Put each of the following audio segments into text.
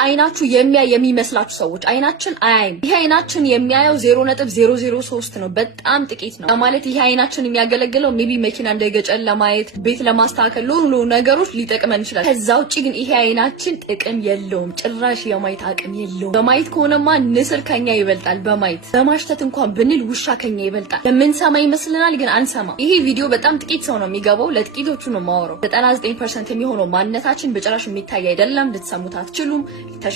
አይናችሁ የሚመስላችሁ ሰዎች አይናችን አያይም። ይሄ አይናችን የሚያየው 0.003 ነው፣ በጣም ጥቂት ነው ማለት። ይሄ አይናችን የሚያገለግለው ሜቢ መኪና እንዳይገጨን ለማየት፣ ቤት ለማስተካከል፣ ሎሎ ነገሮች ሊጠቅመን ይችላል። ከዛ ውጪ ግን ይሄ አይናችን ጥቅም የለውም፣ ጭራሽ የማየት አቅም የለውም። በማየት ከሆነማ ንስር ከኛ ይበልጣል። በማሽተት እንኳን ብንል ውሻ ከኛ ይበልጣል። የምንሰማ ይመስልናል ግን አንሰማ። ይሄ ቪዲዮ በጣም ጥቂት ሰው ነው የሚገባው፣ ለጥቂቶቹ ነው የማወራው። 99% የሚሆነው ማንነታችን በጭራሽ የሚታይ አይደለም። ልትሰሙት አትችሉም፣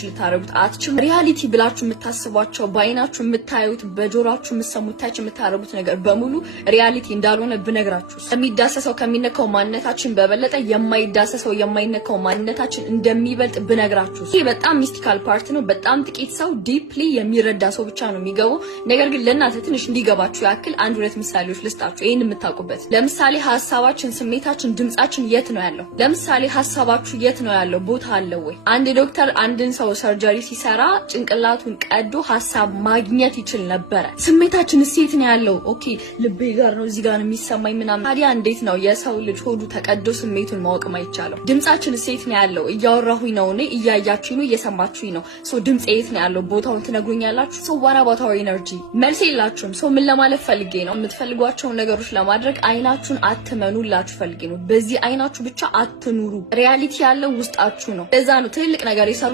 ልታረጉት አትችሉም። ሪያሊቲ ብላችሁ የምታስቧቸው በአይናችሁ የምታዩት በጆሮአችሁ የምትሰሙት ታች የምታረጉት ነገር በሙሉ ሪያሊቲ እንዳልሆነ ብነግራችሁ የሚዳሰሰው ከሚነካው ማንነታችን በበለጠ የማይዳሰሰው የማይነካው ማንነታችን እንደሚበልጥ ብነግራችሁ ይሄ በጣም ሚስቲካል ፓርት ነው። በጣም ጥቂት ሰው ዲፕሊ የሚረዳ ሰው ብቻ ነው የሚገባው። ነገር ግን ለእናንተ ትንሽ እንዲገባችሁ ያክል አንድ ሁለት ምሳሌዎች ልስጣችሁ ይሄን የምታውቁበት። ለምሳሌ ሐሳባችን፣ ስሜታችን፣ ድምጻችን የት ነው ያለው? ለምሳሌ ሐሳባችሁ የት ነው ያለው? ቦታ አለው ወይ? አንድ ዶክተር አንድን ሰው ሰርጀሪ ሲሰራ ጭንቅላቱን ቀዶ ሐሳብ ማግኘት ይችል ነበር። ስሜታችን የት ነው ያለው? ኦኬ ልቤ ጋር ነው፣ እዚህ ጋር ነው የሚሰማኝ ምናምን። ታዲያ እንዴት ነው የሰው ልጅ ሆዱ ተቀዶ ስሜቱን ማወቅ ማይቻለው? ድምጻችን የት ነው ያለው? እያወራሁኝ ነው እኔ፣ እያያችሁኝ ነው፣ እየሰማችሁኝ ነው። ሶ ድምጽ የት ነው ያለው? ቦታውን ትነግሩኛላችሁ? ሶ what about our energy? መልስ የላችሁም። ሶ ምን ለማለት ፈልጌ ነው? የምትፈልጓቸውን ነገሮች ለማድረግ አይናችሁን አትመኑላችሁ ፈልጌ ነው። በዚህ አይናችሁ ብቻ አትኑሩ። ሪያሊቲ ያለው ውስጣችሁ ነው። ለዛ ነው ትልቅ ነገር የሰሩ